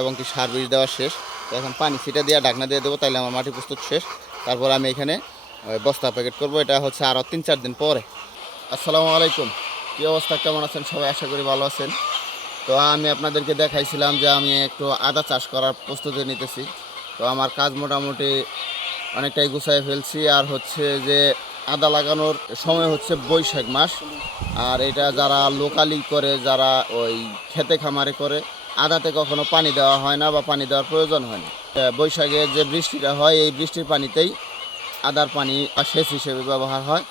এবং কি সার বীজ দেওয়া শেষ। তো এখন পানি ছিটা দিয়ে ঢাকনা দিয়ে দেবো, তাইলে আমার মাটি প্রস্তুত শেষ। তারপর আমি এখানে বস্তা প্যাকেট করব, এটা হচ্ছে আরও 3-4 দিন পরে। আসসালামু আলাইকুম, কী অবস্থা, কেমন আছেন সবাই? আশা করি ভালো আছেন। তো আমি আপনাদেরকে দেখাইছিলাম যে আমি একটু আদা চাষ করার প্রস্তুতি নিতেছি। তো আমার কাজ মোটামুটি অনেকটাই গুছাই ফেলছি। আর হচ্ছে যে আদা লাগানোর সময় হচ্ছে বৈশাখ মাস। আর এটা যারা লোকালি করে, যারা ওই খেতে খামারে করে, আদাতে কখনো পানি দেওয়া হয় না বা পানি দেওয়ার প্রয়োজন হয় না। বৈশাখে যে বৃষ্টিটা হয়, এই বৃষ্টির পানিতেই আদার পানি সেচ হিসেবে ব্যবহার হয়।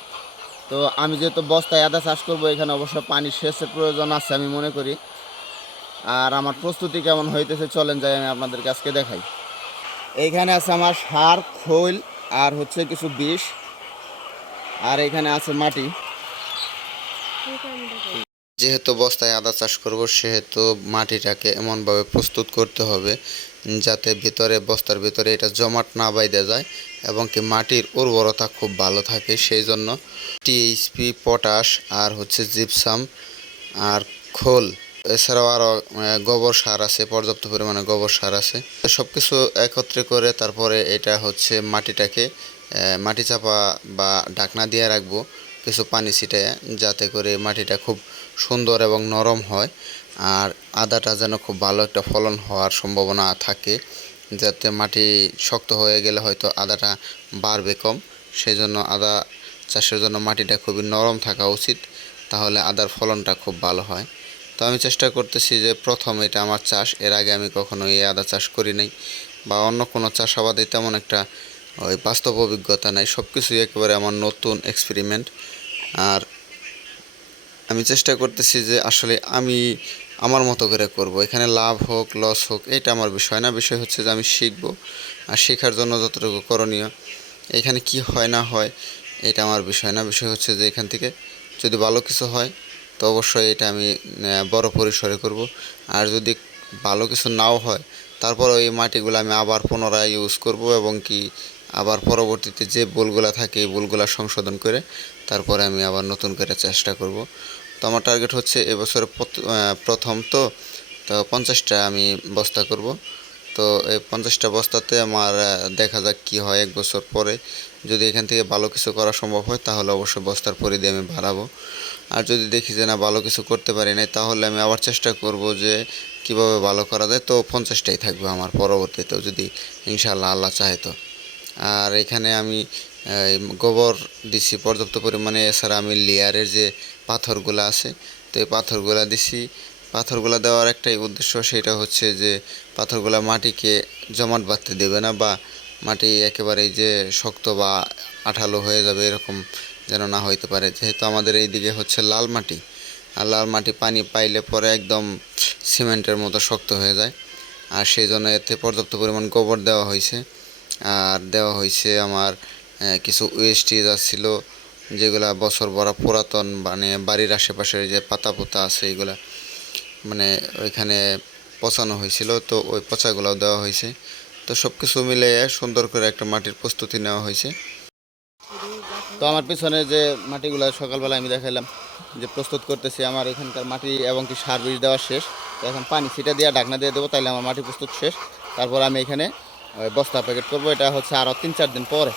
তো আমি যেহেতু বস্তায় আদা চাষ করবো, এখানে অবশ্য পানি সেচের প্রয়োজন আছে আমি মনে করি। আর আমার প্রস্তুতি কেমন হইতেছে চলেন যাই আমি আপনাদেরকে আজকে দেখাই। এইখানে আছে আমার সার, খৈল আর হচ্ছে কিছু বিষ, আর এখানে আছে মাটি। যেহেতু বস্তায় আদা চাষ করব, সেহেতু মাটিটাকে এমনভাবে প্রস্তুত করতে হবে যাতে বস্তার ভিতরে এটা জমাট না বাইদে যায় এবং কি মাটির উর্বরতা খুব ভালো থাকে। সেই জন্য টিএইচপি, পটাশ আর হচ্ছে জিপসাম আর খোল, এছাড়াও আরও গোবর সার আছে, পর্যাপ্ত পরিমাণে গোবর সার আছে। সব কিছু একত্রে করে তারপরে এটা হচ্ছে মাটিটাকে মাটি চাপা বা ঢাকনা দিয়ে রাখবো কিছু পানি ছিটায়, যাতে করে মাটিটা খুব সুন্দর এবং নরম হয়। আর আদাটা যেন খুব ভালো একটা ফলন হওয়ার সম্ভাবনা থাকে, যাতে মাটি শক্ত হয়ে গেলে হয়তো আদাটা বাড়বে কম। সেই জন্য আদা চাষের জন্য মাটিটা খুবই নরম থাকা উচিত, তাহলে আদার ফলনটা খুব ভালো হয়। তো আমি চেষ্টা করতেছি যে প্রথম এটা আমার চাষ, এর আগে আমি কখনো এই আদা চাষ করি নাই বা অন্য কোনো চাষাবাদে তেমন একটা ওই বাস্তব অভিজ্ঞতা নাই। সব কিছুই একেবারে আমার নতুন এক্সপেরিমেন্ট। আর আমি চেষ্টা করতেছি যে আসলে আমি আমার মতো করে করব। এখানে লাভ হোক লস হোক এটা আমার বিষয় না, বিষয় হচ্ছে যে আমি শিখব। আর শেখার জন্য যতটুকু করণীয়, এখানে কি হয় না হয় এটা আমার বিষয় না, বিষয় হচ্ছে যে এখান থেকে যদি ভালো কিছু হয় তো অবশ্যই এটা আমি বড় পরিসরে করব। আর যদি ভালো কিছু নাও হয়, তারপর ওই মাটিগুলো আমি আবার পুনরায় ইউজ করব এবং কি আবার পরবর্তীতে যে ভুলগুলো থাকে এই ভুলগুলো সংশোধন করে তারপরে আমি আবার নতুন করে চেষ্টা করব। তো আমার টার্গেট হচ্ছে এবছর প্রথম তো 50টা আমি বস্তা করব। তো এই 50টা বস্তাতে আমার দেখা যাক কী হয়। 1 বছর পরে যদি এখান থেকে ভালো কিছু করা সম্ভব হয়, তাহলে অবশ্যই বস্তার পরিধি আমি বাড়াবো। আর যদি দেখি যে না ভালো কিছু করতে পারি না, তাহলে আমি আবার চেষ্টা করব যে কিভাবে ভালো করা যায়। তো 50টাই থাকবে আমার পরবর্তীতেও, যদি ইনশাআল্লাহ আল্লাহ চাহে তো। আর এখানে আমি গোবর দিছি পর্যাপ্ত পরিমাণে, এছাড়া আমি লেয়ারের যে পাথরগুলো আছে তো এই পাথরগুলো দিছি। পাথরগুলো দেওয়ার একটাই উদ্দেশ্য, সেটা হচ্ছে যে পাথরগুলো মাটিকে জমাট বাঁধতে দেবে না বা মাটি একেবারেই যে শক্ত বা আঠালো হয়ে যাবে এরকম যেন না হইতে পারে। যেহেতু আমাদের এইদিকে হচ্ছে লাল মাটি, আর লাল মাটি পানি পাইলে পরে একদম সিমেন্টের মতো শক্ত হয়ে যায়। আর সেই জন্য এতে পর্যাপ্ত পরিমাণ গোবর দেওয়া হয়েছে। আর দেওয়া হয়েছে আমার কিছু ওয়েস্টেজ আসছিল, যেগুলা বছর ভরা পুরাতন, মানে বাড়ির আশেপাশের যে পাতা পোতা আছে এগুলা মানে ওইখানে পচানো হয়েছিল, তো ওই পচাগুলোও দেওয়া হয়েছে। তো সব কিছু মিলে সুন্দর করে একটা মাটির প্রস্তুতি নেওয়া হয়েছে। তো আমার পিছনে যে মাটিগুলো সকালবেলা আমি দেখাইলাম যে প্রস্তুত করতেছি, আমার এখানকার মাটি এবং কি সার বীজ দেওয়া শেষ। তো এখন পানি ছিটা দিয়ে ঢাকনা দিয়ে দেবো, তাইলে আমার মাটি প্রস্তুত শেষ। তারপর আমি এখানে বস্তা প্যাকেট করব, এটা হচ্ছে আরও 3-4 দিন পরে।